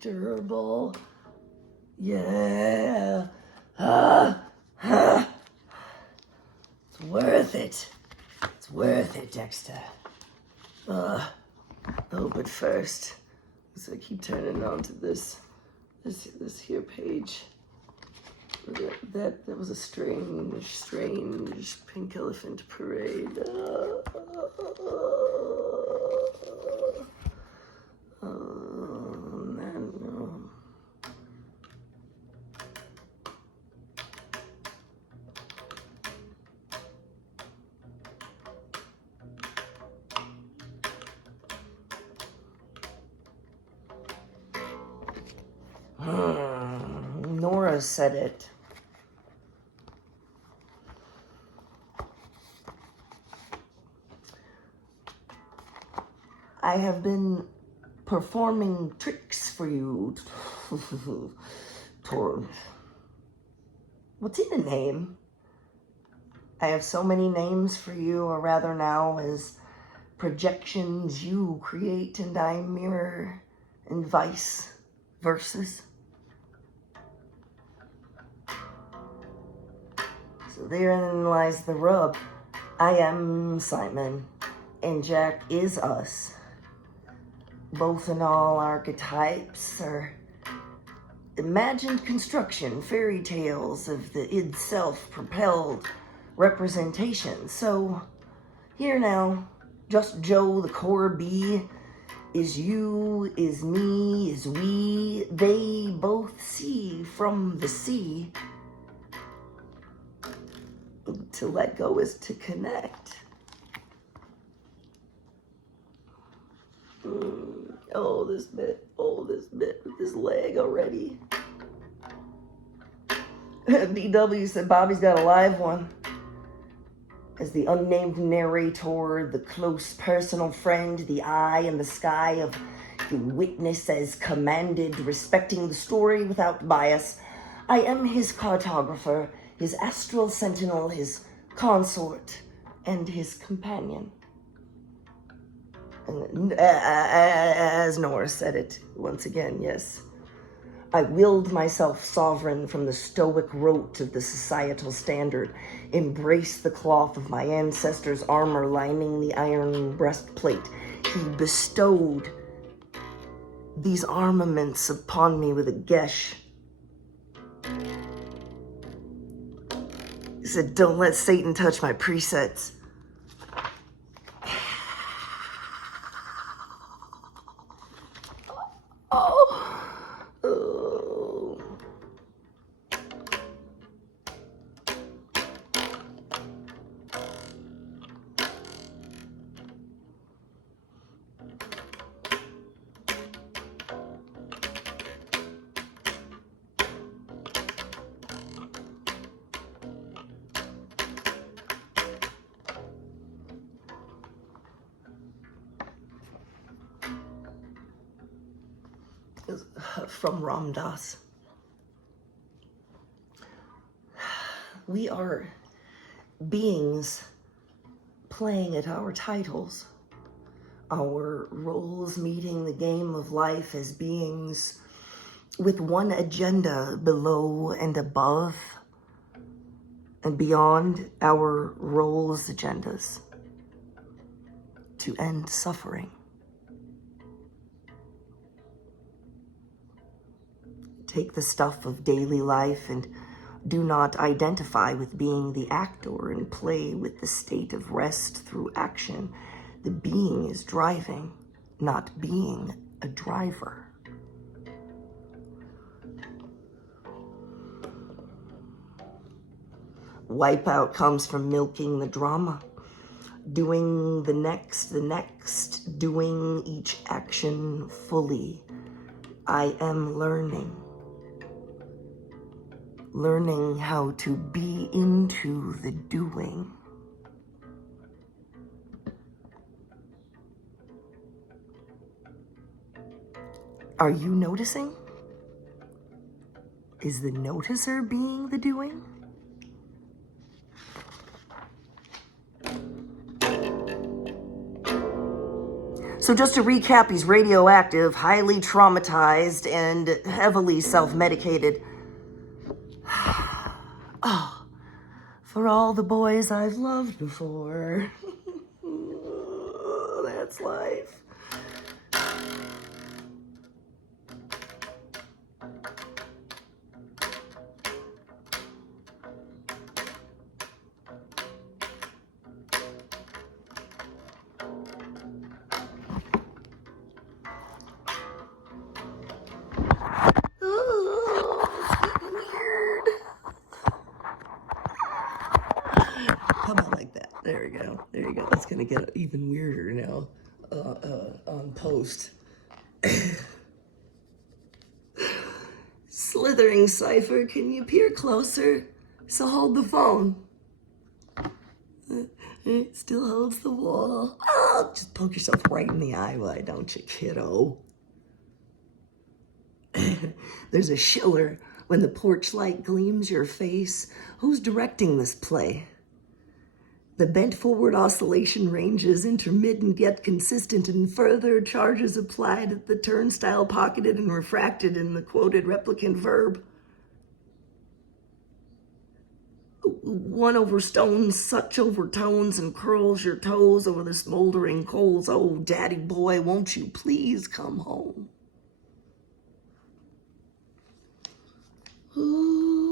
comfortable. Yeah. It's worth it. It's worth it, Dexter. Oh, but first, so I keep turning on to this here page. That was a strange pink elephant parade. Oh man, no. Nora said it. I have been performing tricks for you. What's in a name? I have so many names for you, or rather now as projections you create and I mirror, and vice versa. So therein lies the rub. I am Simon, and Jack is us. Both in all archetypes are imagined construction, fairy tales of the id self-propelled representation. So, here now, just Joe, the core bee, is you, is me, is we. They both see from the sea. To let go is to connect. This bit with this leg already. DW said Bobby's got a live one. As the unnamed narrator, the close personal friend, the eye in the sky of the witness as commanded, respecting the story without bias. I am his cartographer, his astral sentinel, his consort, and his companion. And as Nora said it once again, yes. I willed myself sovereign from the stoic rote of the societal standard, embraced the cloth of my ancestors' armor lining the iron breastplate. He bestowed these armaments upon me with a gesh. He said, don't let Satan touch my presets. From Ram Dass. We are beings playing at our titles, our roles meeting the game of life as beings with one agenda below and above and beyond our roles' agendas, to end suffering. Take the stuff of daily life and do not identify with being the actor and play with the state of rest through action. The being is driving, not being a driver. Wipeout comes from milking the drama, doing the next, doing each action fully. I am learning how to be into the doing. Are you noticing? Is the noticer being the doing? So just to recap, he's radioactive, highly traumatized, and heavily self-medicated. Oh, for all the boys I've loved before. That's life. Oh, it's getting weird. How about like that? There we go. There you go. That's gonna get even weirder now on post. Slithering cipher, can you peer closer? So hold the phone. It still holds the wall. Oh, just poke yourself right in the eye, why don't you, kiddo? There's a Schiller. When the porch light gleams your face, who's directing this play? The bent forward oscillation range is intermittent yet consistent, and further charges applied at the turnstile pocketed and refracted in the quoted replicant verb. One over stones, such over tones, and curls your toes over the smoldering coals. Oh, daddy boy, won't you please come home? Ooh.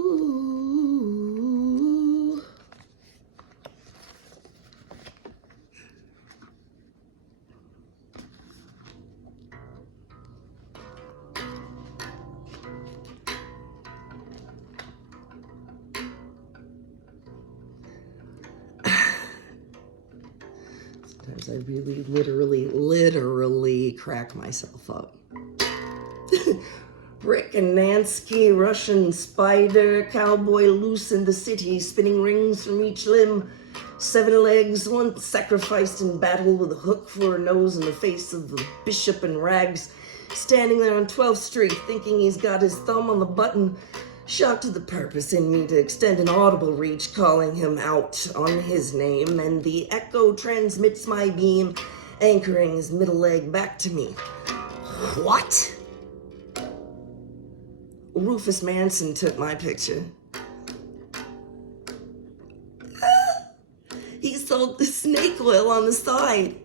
Sometimes I really literally crack myself up. Rick and Nansky, Russian spider, cowboy loose in the city, spinning rings from each limb. 7 legs, once sacrificed in battle with a hook for a nose in the face of the bishop in rags, standing there on 12th Street, thinking he's got his thumb on the button. Shocked to the purpose in me to extend an audible reach, calling him out on his name, and the echo transmits my beam, anchoring his middle leg back to me. What? Rufus Manson took my picture. He sold the snake oil on the side.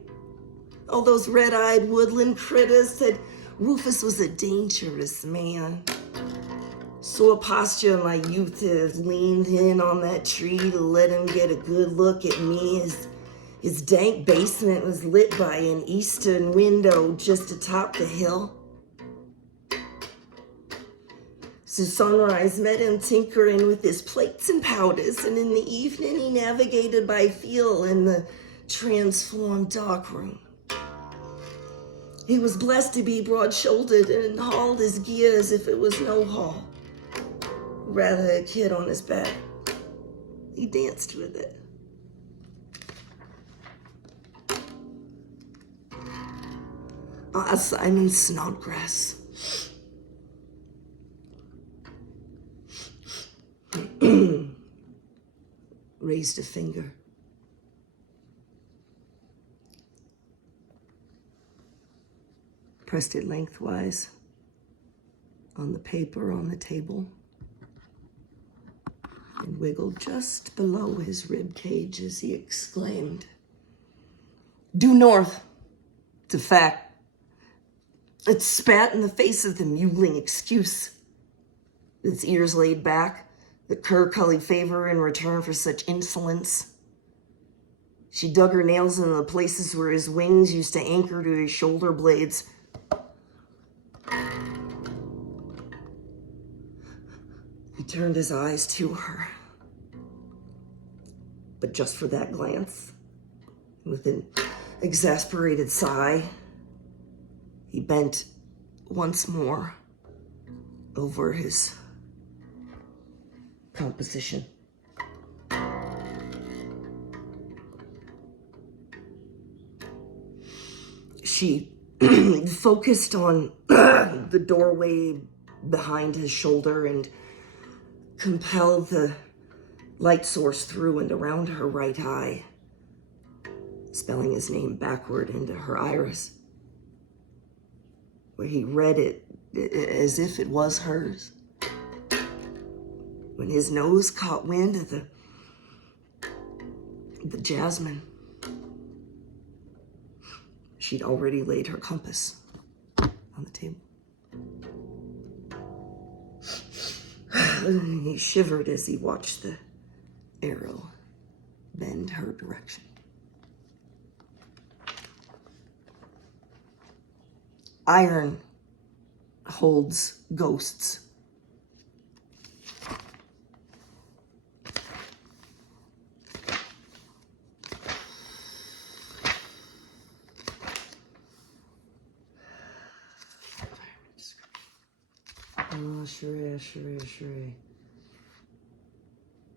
All those red-eyed woodland critters said Rufus was a dangerous man. Sore posture of my youth has leaned in on that tree to let him get a good look at me. His dank basement was lit by an eastern window just atop the hill. So sunrise met him tinkering with his plates and powders, and in the evening he navigated by feel in the transformed darkroom. He was blessed to be broad-shouldered and hauled his gear as if it was no haul. Rather a kid on his back. He danced with it. Simon Snodgrass. Raised a finger. Pressed it lengthwise on the paper on the table and wiggled just below his rib cage as he exclaimed, "Due north. It's a fact." It spat in the face of the mewling excuse. Its ears laid back, the cur-cully favor in return for such insolence. She dug her nails into the places where his wings used to anchor to his shoulder blades. He turned his eyes to her, but just for that glance. With an exasperated sigh, he bent once more over his composition. She focused on the doorway behind his shoulder and compelled the light source through and around her right eye, spelling his name backward into her iris. where he read it as if it was hers. When his nose caught wind of the jasmine, she'd already laid her compass on the table. He shivered as he watched the arrow bend her direction. Iron holds ghosts. Sure.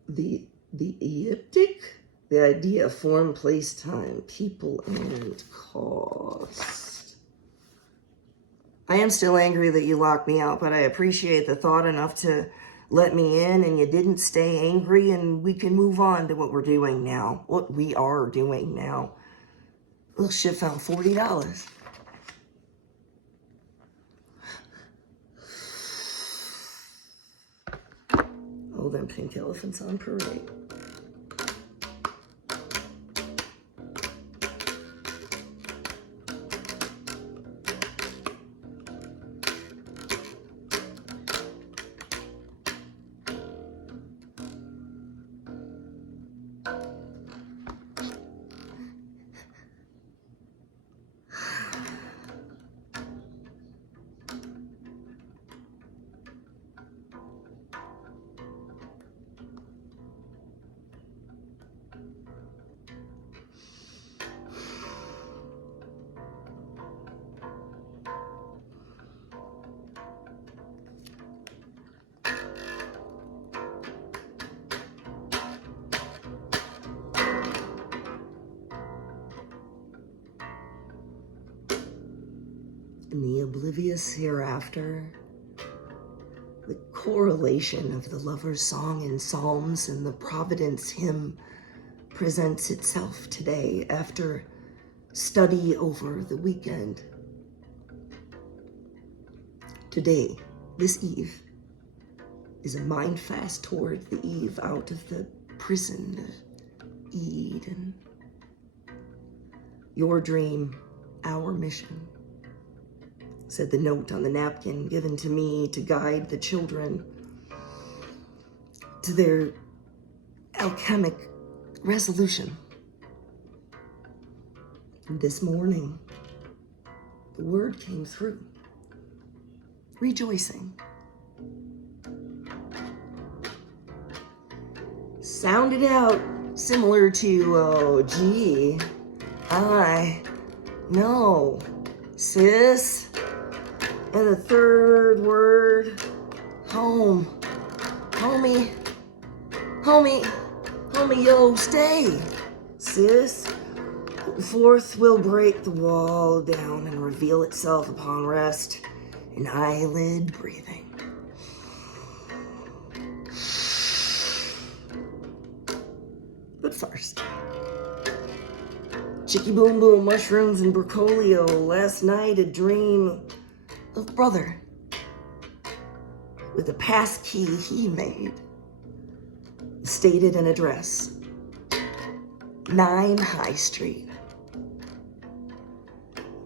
The eiptic, the idea of form, place, time, people, and cost. I am still angry that you locked me out, but I appreciate the thought enough to let me in, and you didn't stay angry, and we can move on to what we're doing now. What we are doing now. Little shit found $40. Oh, them pink elephants on parade. In the oblivious hereafter, the correlation of the lover's song in Psalms and the Providence hymn presents itself today after study over the weekend. Today, this eve, is a mind fast toward the eve out of the prison of Eden. Your dream, our mission, said the note on the napkin given to me to guide the children to their alchemic resolution. And this morning, the word came through, rejoicing. Sounded out similar to, oh, gee, I know, sis. And the third word, home. Homie, yo, stay, sis. The fourth will break the wall down and reveal itself upon rest, an eyelid breathing. But first, chicky boom boom, mushrooms and brocolio. Last night, a dream of brother with a pass key he made. Stated an address, 9 High Street.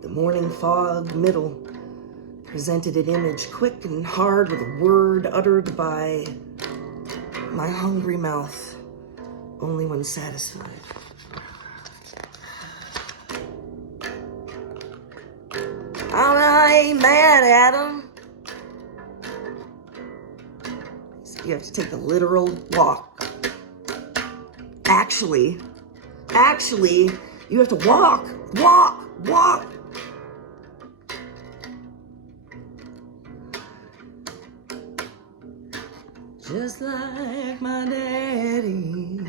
The morning fog middle presented an image quick and hard with a word uttered by my hungry mouth only when satisfied. I ain't mad at him. So you have to take a literal walk. Actually, you have to walk. Just like my daddy.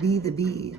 Be the bee.